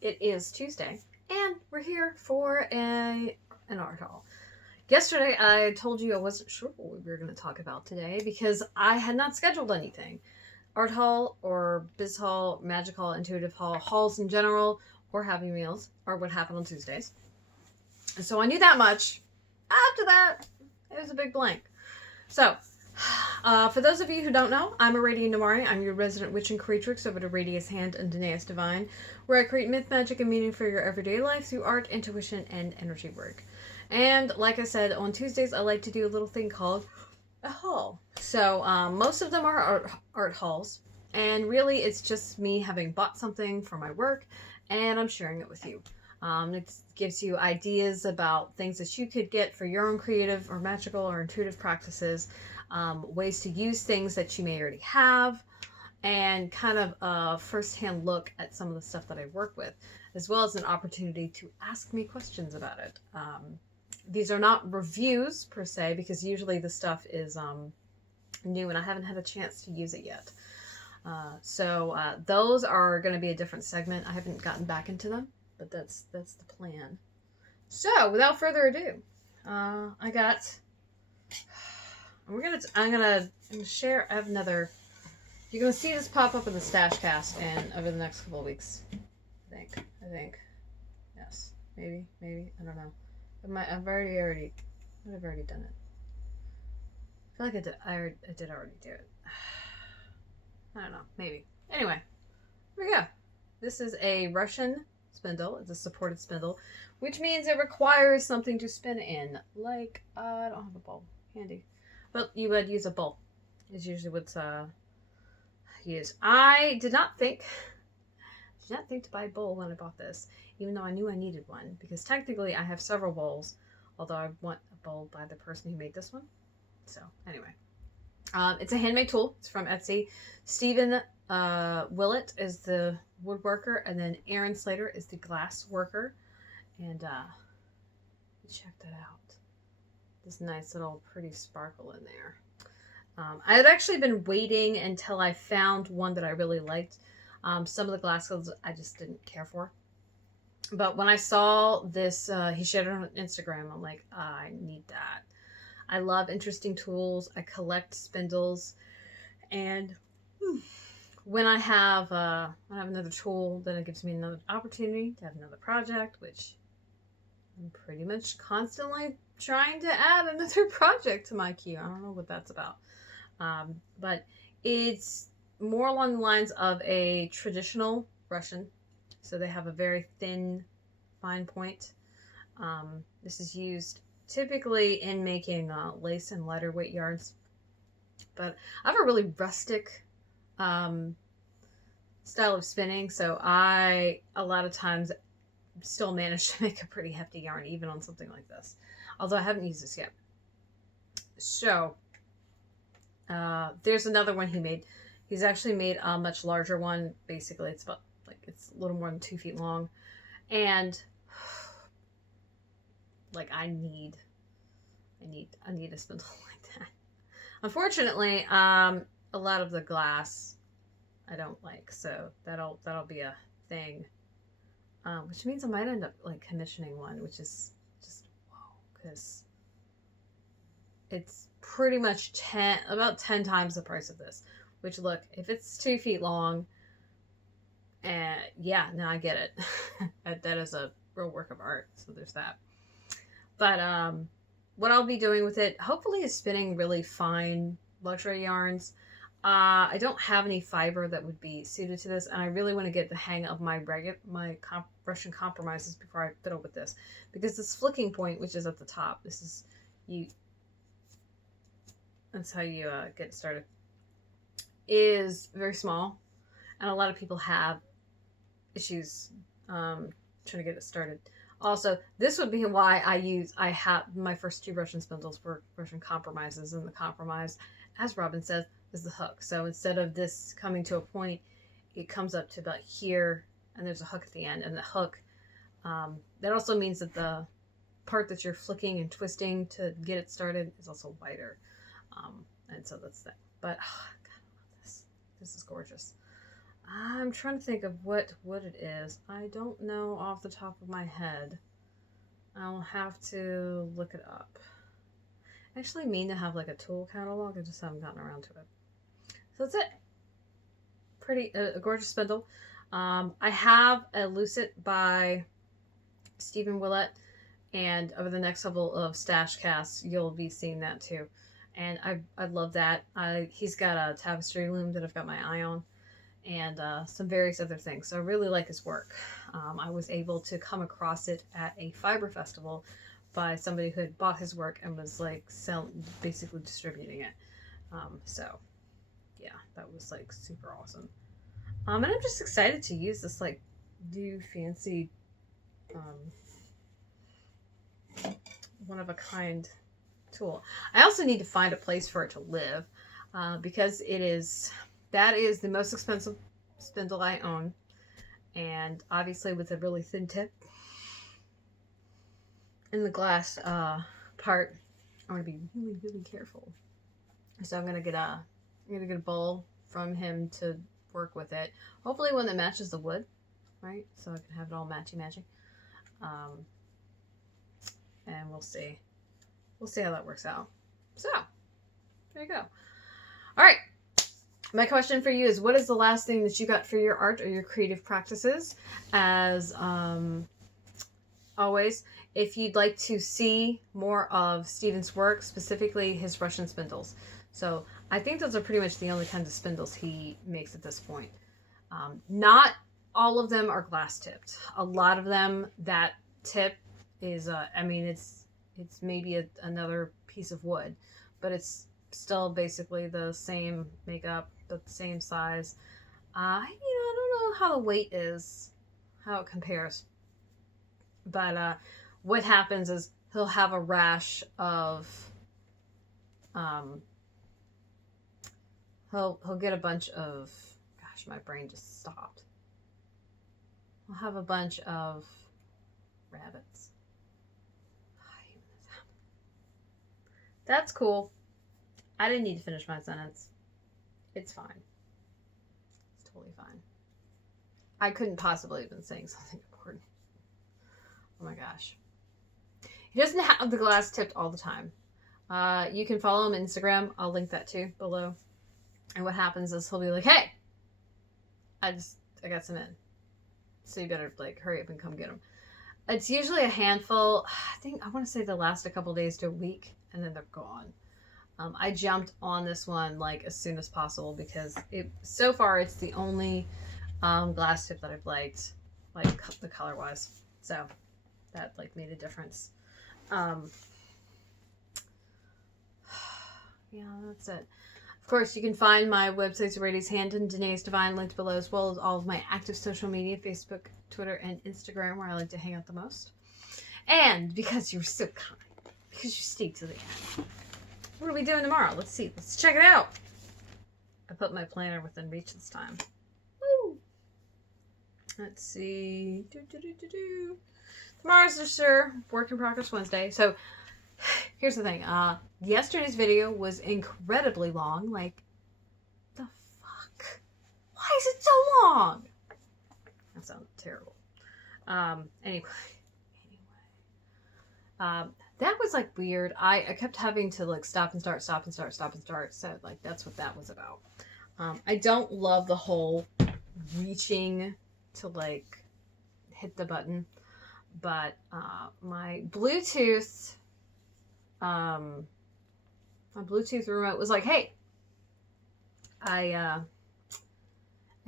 It is Tuesday, and we're here for an art haul. Yesterday, I told you I wasn't sure what we were going to talk about today because I had not scheduled anything. Art haul or biz haul, magic haul, intuitive haul, hauls in general, or Happy Meals are what happen on Tuesdays. So I knew that much. After that, it was a big blank. So, for those of you who don't know, I'm Aradia Namari. I'm your resident witch and creatrix over to Radia's Hand and Danaeus Divine, where I create myth, magic, and meaning for your everyday life through art, intuition, and energy work. And like I said, on Tuesdays, I like to do a little thing called a haul. So most of them are art hauls, and really it's just me having bought something for my work, and I'm sharing it with you. It gives you ideas about things that you could get for your own creative or magical or intuitive practices, ways to use things that you may already have, and kind of a first-hand look at some of the stuff that I work with, as well as an opportunity to ask me questions about it. These are not reviews per se, because usually the stuff is new and I haven't had a chance to use it yet. So those are going to be a different segment. I haven't gotten back into them, but that's the plan. So without further ado, I'm gonna share. I have another. You're gonna see this pop up in the stash cast and over the next couple of weeks. I think. Yes. Maybe. I don't know. I've already done it. I feel like I did already do it. I don't know. Maybe. Anyway, here we go. This is a Russian spindle. It's a supported spindle, which means it requires something to spin in. Like, I don't have a bowl handy. But you would use a bowl. Is usually what's used. I did not think to buy a bowl when I bought this, even though I knew I needed one, because technically I have several bowls, although I want a bowl by the person who made this one. So anyway, it's a handmade tool. It's from Etsy. Stephen Wilette is the woodworker, and then Aaron Slater is the glass worker. And check that out. This nice little pretty sparkle in there. I had actually been waiting until I found one that I really liked. Some of the glass clothes I just didn't care for. But when I saw this, he shared it on Instagram, I'm like, I need that. I love interesting tools. I collect spindles. And when I have another tool, then it gives me another opportunity to have another project, which I'm pretty much constantly trying to add another project to my queue. I don't know what that's about. But it's more along the lines of a traditional Russian. So they have a very thin, fine point. This is used typically in making lace and lighter weight yarns. But I have a really rustic style of spinning, so I, a lot of times, still manage to make a pretty hefty yarn, even on something like this. Although I haven't used this yet. So, there's another one he made. He's actually made a much larger one. Basically, it's about, like, it's a little more than 2 feet long. And, like, I need a spindle like that. Unfortunately, a lot of the glass I don't like, so that'll be a thing. Which means I might end up, like, commissioning one, which is just, whoa, because it's pretty much about 10 times the price of this. Which, look, if it's 2 feet long, yeah, no, I get it. That is a real work of art, so there's that. But what I'll be doing with it, hopefully, is spinning really fine luxury yarns. I don't have any fiber that would be suited to this, and I really want to get the hang of my Russian compromises before I fiddle with this, because this flicking point, which is at the top, that's how you get started, is very small, and a lot of people have issues trying to get it started. Also, this would be why I have my first 2 Russian spindles were Russian compromises, and the compromise, as Robin says, is the hook. So instead of this coming to a point, it comes up to about here, and there's a hook at the end, and the hook, that also means that the part that you're flicking and twisting to get it started is also wider. And so that's that. But, oh, God, I love this. This is gorgeous. I'm trying to think of what it is. I don't know off the top of my head. I'll have to look it up. I actually mean to have like a tool catalog. I just haven't gotten around to it. So that's it. Pretty, a gorgeous spindle. I have a Lucid by Stephen Wilette, and over the next couple of stash casts, you'll be seeing that too. And I love that. He's got a tapestry loom that I've got my eye on, and some various other things. So I really like his work. I was able to come across it at a fiber festival by somebody who had bought his work and was like basically distributing it. So yeah, that was like super awesome. And I'm just excited to use this like new fancy one of a kind tool. I also need to find a place for it to live because that is the most expensive spindle I own, and obviously with a really thin tip in the glass part, I want to be really careful. So I'm gonna get a bowl from him to work with it. Hopefully one that matches the wood, right? So I can have it all matchy. And we'll see how that works out. So there you go. All right. My question for you is, what is the last thing that you got for your art or your creative practices? As always, if you'd like to see more of Stephen's work, specifically his Russian spindles. So I think those are pretty much the only kinds of spindles he makes at this point. Not all of them are glass tipped. A lot of them, that tip is, I mean, it's maybe another piece of wood, but it's still basically the same makeup, the same size. I don't know how the weight is, how it compares. But what happens is he'll have a rash of, he'll get a bunch of, gosh, my brain just stopped. He'll have a bunch of rabbits. That's cool. I didn't need to finish my sentence. It's fine. It's totally fine. I couldn't possibly have been saying something important. Oh my gosh. He doesn't have the glass tipped all the time. You can follow him on Instagram. I'll link that too below. And what happens is he'll be like, hey, I got some in. So you better like hurry up and come get them. It's usually a handful. I want to say they last a couple days to a week, and then they're gone. I jumped on this one like as soon as possible because so far it's the only glass tip that I've liked, like the color wise. So that like made a difference. Yeah, that's it. Of course, you can find my websites, Radia's Hand and Danae's Divine, linked below, as well as all of my active social media, Facebook, Twitter, and Instagram, where I like to hang out the most. And because you're so kind, because you stayed to the end, what are we doing tomorrow? Let's see. Let's check it out. I put my planner within reach this time. Woo! Let's see. Tomorrow's just sure work in progress Wednesday. So here's the thing. Yesterday's video was incredibly long. Like, the fuck? Why is it so long? That sounds terrible. Anyway. That was like weird. I kept having to like stop and start. So like that's what that was about. I don't love the whole reaching to like hit the button, but my Bluetooth remote was like, hey, I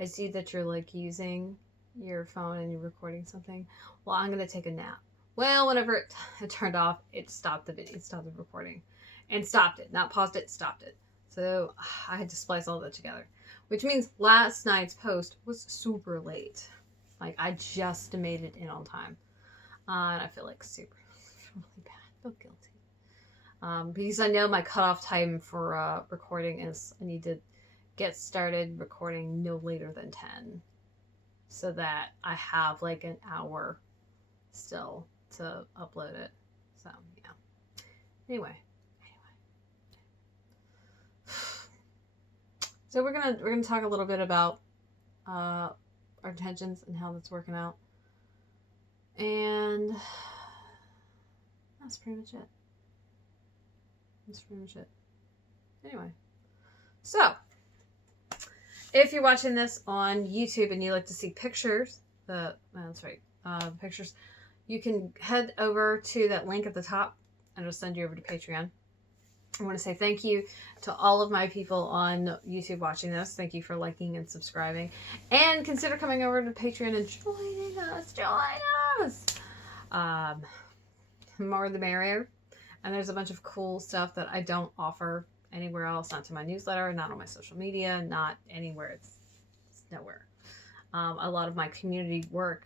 see that you're like using your phone and you're recording something. Well, I'm gonna take a nap. Well, whenever it turned off, it stopped the video, it stopped the recording, and stopped it. Not paused it, stopped it. So I had to splice all that together, which means last night's post was super late. Like I just made it in on time, and I feel like really bad. I feel guilty because I know my cutoff time for recording is I need to get started recording no later than 10, so that I have like an hour still to upload it. So yeah. Anyway. So we're gonna talk a little bit about our intentions and how that's working out. And that's pretty much it. That's pretty much it. Anyway, so if you're watching this on YouTube and you like to see pictures, that's right, pictures, you can head over to that link at the top and it'll send you over to Patreon. I want to say thank you to all of my people on YouTube watching this. Thank you for liking and subscribing. And consider coming over to Patreon and joining us. Join us! More the merrier. And there's a bunch of cool stuff that I don't offer anywhere else. Not to my newsletter, not on my social media, not anywhere. It's nowhere. A lot of my community work,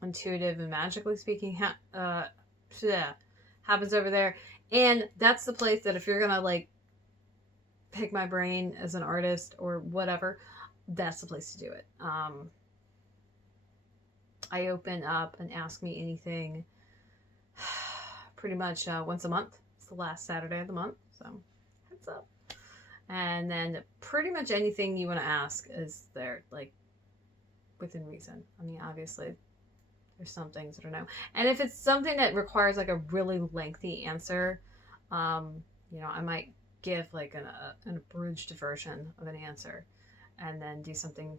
intuitive and magically speaking, happens over there. And that's the place that if you're going to like pick my brain as an artist or whatever, that's the place to do it. I open up and Ask Me Anything pretty much once a month. It's the last Saturday of the month, so heads up. And then pretty much anything you want to ask is there, like, within reason. I mean, obviously, there's some things that are no. And if it's something that requires, like, a really lengthy answer, you know, I might give, like, an abridged version of an answer and then do something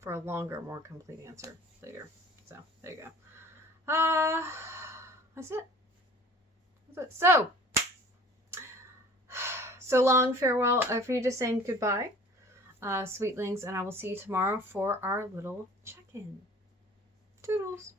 for a longer, more complete answer later. So, there you go. That's it. So long, farewell. For you just saying goodbye, sweetlings, and I will see you tomorrow for our little check-in. Toodles.